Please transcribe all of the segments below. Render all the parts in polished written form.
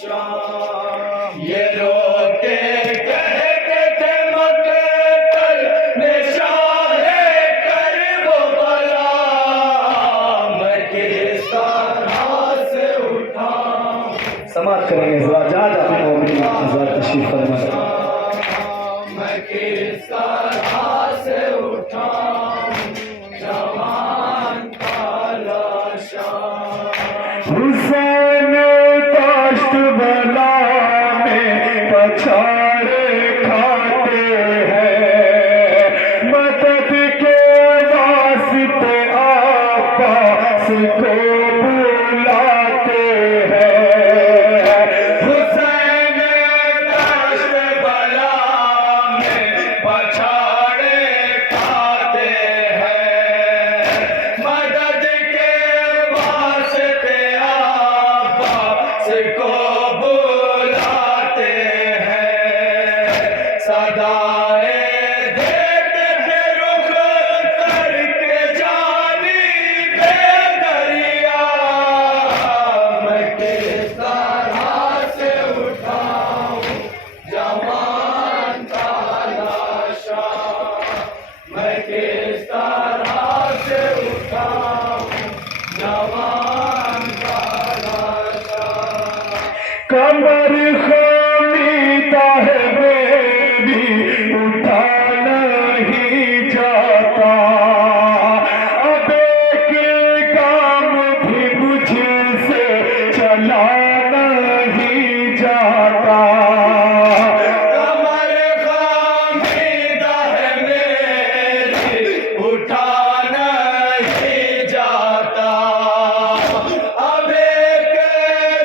शाम। ये रोके कहते थे मकतल में शाहे करबो बला, मैं किस तरह से उठाऊं। समाप्त करेंगे जरा अपने मोमिन हज़रत तशरीफ फरमाएं। मैं किस तरह से उठाऊं जवान का लाशा। हुसैन ताश्त बला में पछाड़े खाते हैं, मदद के वास्ते आपास को बुलाते हैं। हुसैन ताश्त बला में पछाड़े खाते हैं, मदद के वास्ते आपास को बुलाते हैं। सदाए देते थे रुख करके जानी बेदरिया, मैं किस तरह से उठाऊं जवान का लाशा। मैं किस तरह से उठाऊं जवान का लाशा। कमर खामीता है मेरी, उठा नहीं जाता, अब एक काम भी मुझसे चला नहीं जाता। कमर खामीदा है मेरी, उठा नहीं जाता, अब एक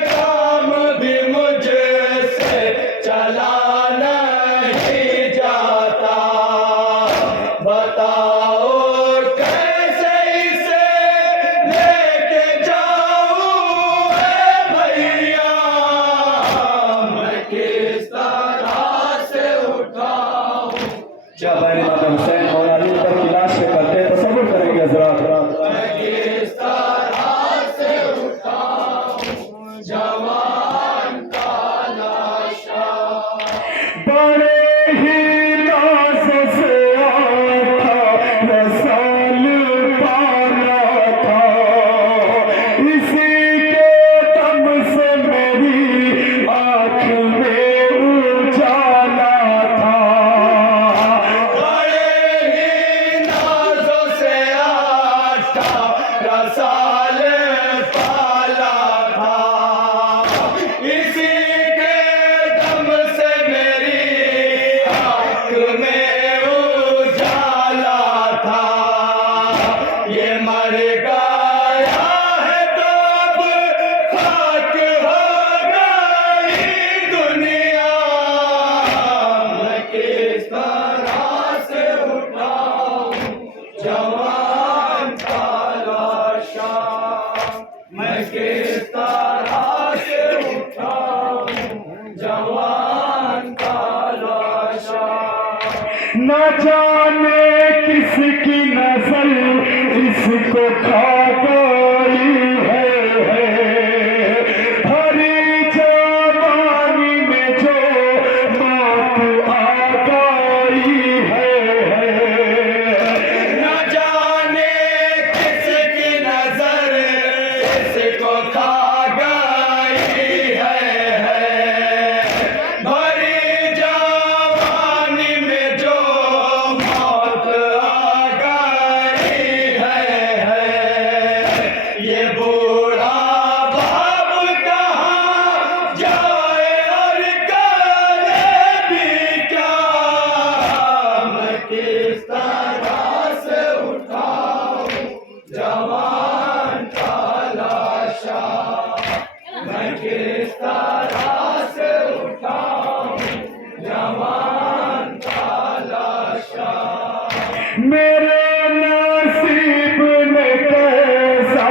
काम भी मुझसे चला नहीं जाता। बताओ कैसे इसे लेके जाऊं ऐ भैया, मैं किस तरह से उठाऊं। क्या बैन इमाम हुसैन और अली पर की लाश के करते तसव्वुर करेंगे जरा। मैं किस तरह से उठाऊं जवान का लाशा। बड़े ही नाज से आता रसाल पाना था, इसी के दम से मेरी आँख में उजाला था। बड़े ही नाजों से आटा रसाल पाला था, इसी के दम से मेरी आँख में उजाला था। ये मर गया है तो अब खाक हो गई दुनिया, मैं किस तरह से उठाऊं जवान का लाशा। मैं किस तरह से उठाऊं जवान का लाशा। न जाने किसकी नजर इसको खा गई है, भरी जवानी में जो मौत आ गई है। न जाने किसकी नजर इसको खा गई है, भरी जवानी में जो मौत आ गई है। ये बूढ़ा बाप कहाँ जाए और करे भी क्या, मैं किस तरह से उठाऊं जवान का लाशा। मैं किस तरह से उठाऊं जवान का लाशा। मेरे नसीब ने कैसा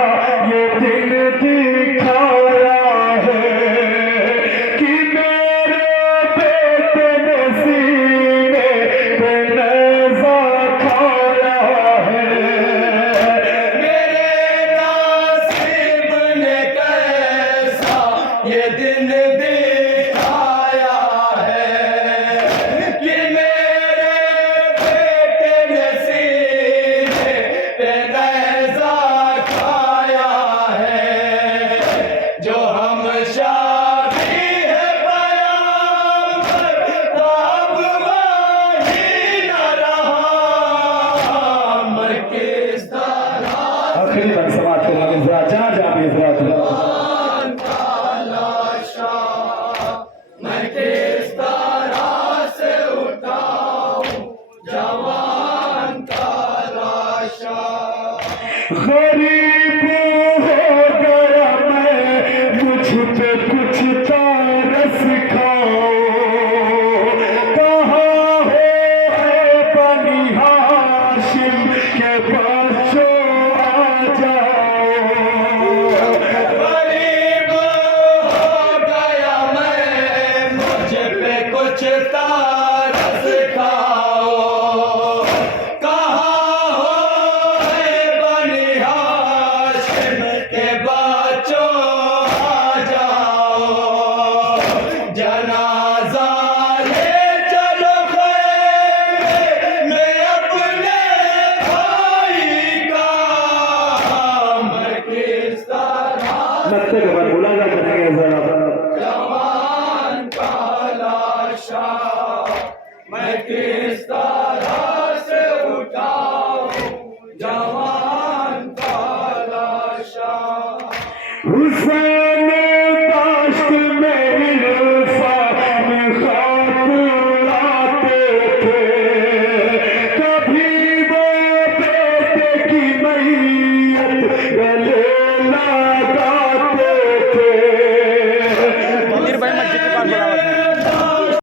ये दिन दिखाया है, कि मेरे बेटे ने सीने पे नज़ा खाया है। मेरे नसीब ने कैसा ये दिन दिखाया है कि मेरे बेटे ने सीने पे नेज़ा खाया है। जो हम शादी है पैगंबर तब वही न रहा। मैं किस तरह आखिरी बार समाप्त करेंगे जरा जहाँ जहाँ भी जरा मैं किस तरह से उठाऊं जवान का लाशा। गरीब हो गया मैं, मुझ पे कुछ तरस खाओ। कहाँ है बनी हाशिम के बच्चों, आ जाओ। गरीब हो गया मैं, मुझ पे कुछ तरस खाओ। कहाँ हो बनी हाशिम के बच्चों, आ जाओ। जनाजा ले चलो खैमे में अपने भाई का। मैं किस तरह लगते के बाद मुलाजा करेंगे जरा जवान का लाशा। मैं किस तरह